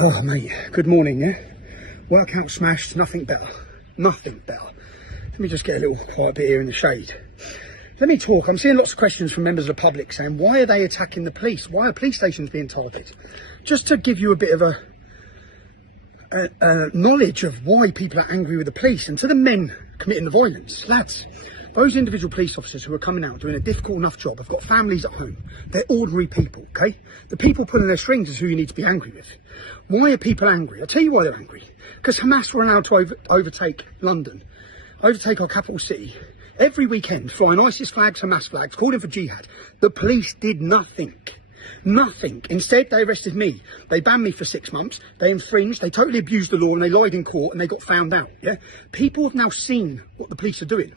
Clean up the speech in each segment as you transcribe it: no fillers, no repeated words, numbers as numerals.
Oh mate, good morning, yeah? Workout smashed, nothing better. Nothing better. Let me just get a little quiet bit here in the shade. Let me talk. I'm seeing lots of questions from members of the public saying, why are they attacking the police? Why are police stations being targeted? Just to give you a bit of a knowledge of why people are angry with the police, and to the men committing the violence, lads, those individual police officers who are coming out doing a difficult enough job have got families at home. They're ordinary people, okay? The people pulling their strings is who you need to be angry with. Why are people angry? I'll tell you why they're angry. Because Hamas were allowed to overtake London, overtake our capital city, every weekend, flying ISIS flags, Hamas flags, calling for jihad. The police did nothing. Nothing. Instead, they arrested me. They banned me for 6 months. They infringed. They totally abused the law and they lied in court and they got found out. Yeah. People have now seen what the police are doing.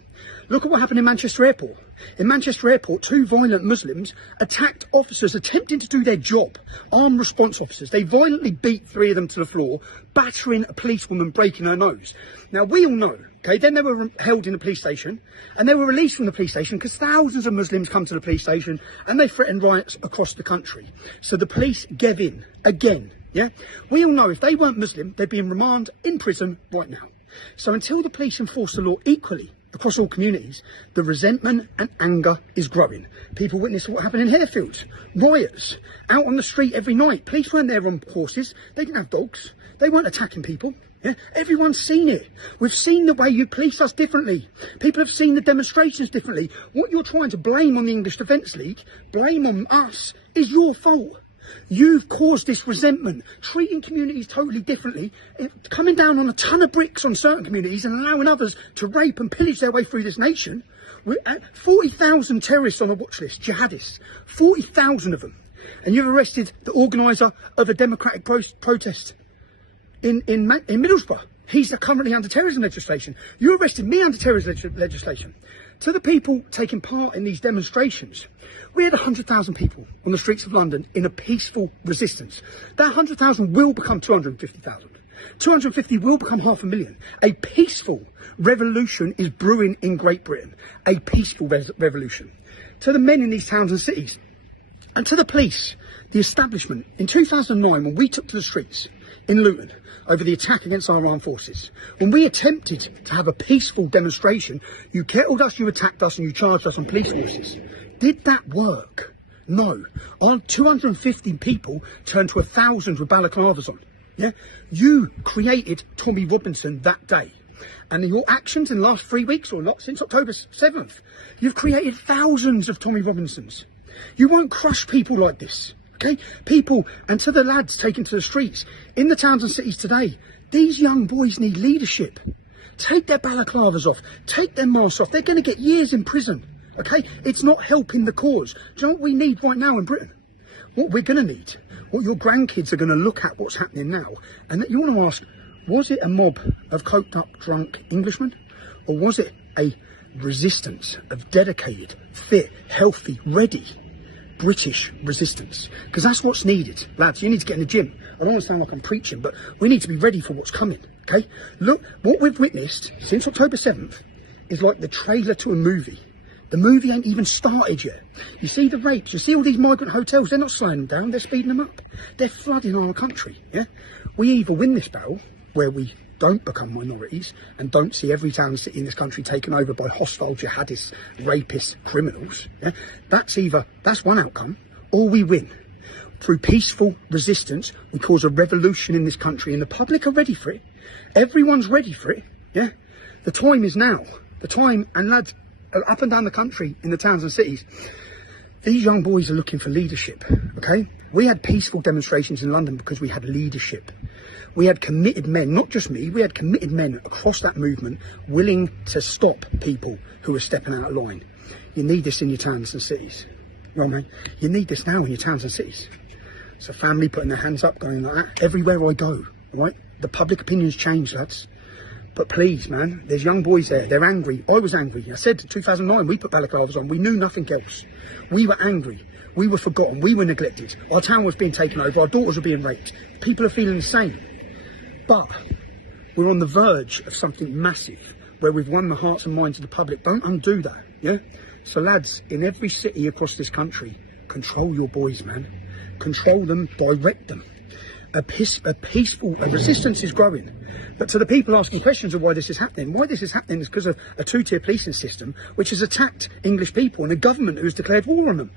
Look at what happened in Manchester Airport. In Manchester Airport, 2 violent Muslims attacked officers attempting to do their job. Armed response officers. They violently beat 3 of them to the floor, battering a policewoman, breaking her nose. Now, we all know, okay, then they were held in the police station and they were released from the police station because thousands of Muslims come to the police station and they threatened riots across the country. So the police gave in again. Yeah, we all know if they weren't Muslim, they'd be in remand in prison right now. So until the police enforce the law equally across all communities, the resentment and anger is growing. People witness what happened in Harefield. Riots out on the street every night. Police weren't there on horses. They didn't have dogs. They weren't attacking people. Yeah? Everyone's seen it. We've seen the way you police us differently. People have seen the demonstrations differently. What you're trying to blame on the English Defence League, blame on us, is your fault. You've caused this resentment, treating communities totally differently, coming down on a ton of bricks on certain communities and allowing others to rape and pillage their way through this nation. We're at 40,000 terrorists on a watch list, jihadists, 40,000 of them. And you've arrested the organiser of a democratic protest in Middlesbrough. He's currently under terrorism legislation. You arrested me under terrorism legislation. To the people taking part in these demonstrations, we had 100,000 people on the streets of London in a peaceful resistance. That 100,000 will become 250,000. 250 will become 500,000. A peaceful revolution is brewing in Great Britain. A peaceful revolution. To the men in these towns and cities, and to the police, the establishment, in 2009, when we took to the streets in Luton over the attack against our armed forces, when we attempted to have a peaceful demonstration, you kettled us, you attacked us, and you charged us on police forces. Did that work? No. Our 250 people turned to 1,000 with balaclavas on. Yeah? You created Tommy Robinson that day. And in your actions in the last 3 weeks, or not, since October 7th, you've created thousands of Tommy Robinsons. You won't crush people like this. Okay, people, and to the lads taken to the streets in the towns and cities today, these young boys need leadership. Take their balaclavas off, take their masks off. They're going to get years in prison. Okay, it's not helping the cause. Do you know what we need right now in Britain? What we're going to need, what your grandkids are going to look at what's happening now, and that you want to ask, was it a mob of coked up, drunk Englishmen, or was it a resistance of dedicated, fit, healthy, ready British resistance? Because that's what's needed. Lads, you need to get in the gym. I don't want to sound like I'm preaching, but we need to be ready for what's coming, okay? Look, what we've witnessed since October 7th is like the trailer to a movie. The movie ain't even started yet. You see the rapes, you see all these migrant hotels, they're not slowing them down, they're speeding them up. They're flooding our country, yeah? We either win this battle, where we don't become minorities and don't see every town and city in this country taken over by hostile jihadists, rapists, criminals. Yeah? That's one outcome, or we win. Through peaceful resistance, we cause a revolution in this country, and the public are ready for it. Everyone's ready for it. Yeah, the time is now. The time, and lads, up and down the country in the towns and cities, these young boys are looking for leadership. Okay, we had peaceful demonstrations in London because we had leadership. We had committed men, not just me, we had committed men across that movement willing to stop people who are stepping out of line. You need this in your towns and cities. Well, man, you need this now in your towns and cities. So family putting their hands up, going like that, everywhere I go, all right? The public opinion's changed, lads. But please, man, there's young boys there, they're angry. I was angry. I said in 2009, we put balaclavas on, we knew nothing else. We were angry. We were forgotten. We were neglected. Our town was being taken over. Our daughters were being raped. People are feeling the same. But we're on the verge of something massive where we've won the hearts and minds of the public. Don't undo that, yeah? So lads, in every city across this country, control your boys, man. Control them, direct them. a peaceful resistance is growing. But to the people asking questions of why this is happening is because of a two-tier policing system which has attacked English people and a government who has declared war on them,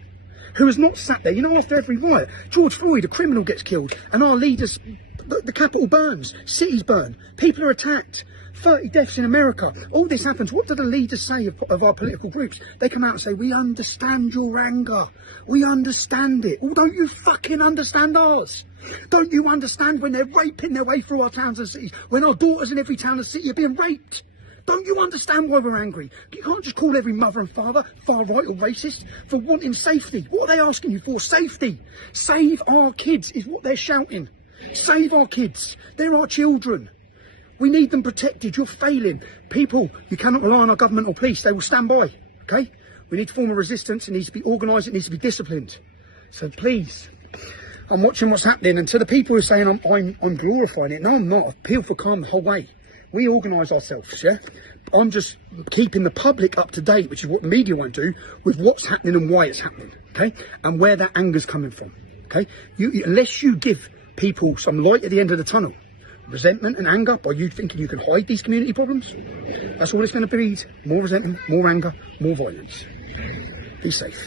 who has not sat there. You know, after every riot, George Floyd, a criminal, gets killed, and our leaders, the Capitol burns, cities burn, people are attacked. 30 deaths in America. All this happens. What do the leaders say of our political groups? They come out and say, we understand your anger. We understand it. Oh, don't you fucking understand ours? Don't you understand when they're raping their way through our towns and cities? When our daughters in every town and city are being raped? Don't you understand why we're angry? You can't just call every mother and father far right or racist for wanting safety. What are they asking you for? Safety. Save our kids is what they're shouting. Save our kids. They're our children. We need them protected. You're failing. People, you cannot rely on our government or police. They will stand by, okay? We need to form a resistance. It needs to be organised. It needs to be disciplined. So please, I'm watching what's happening. And to the people who are saying I'm glorifying it, no, I'm not. I've appealed for calm the whole way. We organise ourselves, yeah? I'm just keeping the public up to date, which is what the media won't do, with what's happening and why it's happening, okay? And where that anger's coming from, okay? Unless you give people some light at the end of the tunnel, resentment and anger by you thinking you can hide these community problems, that's all it's going to breed. More resentment, more anger, more violence. Be safe.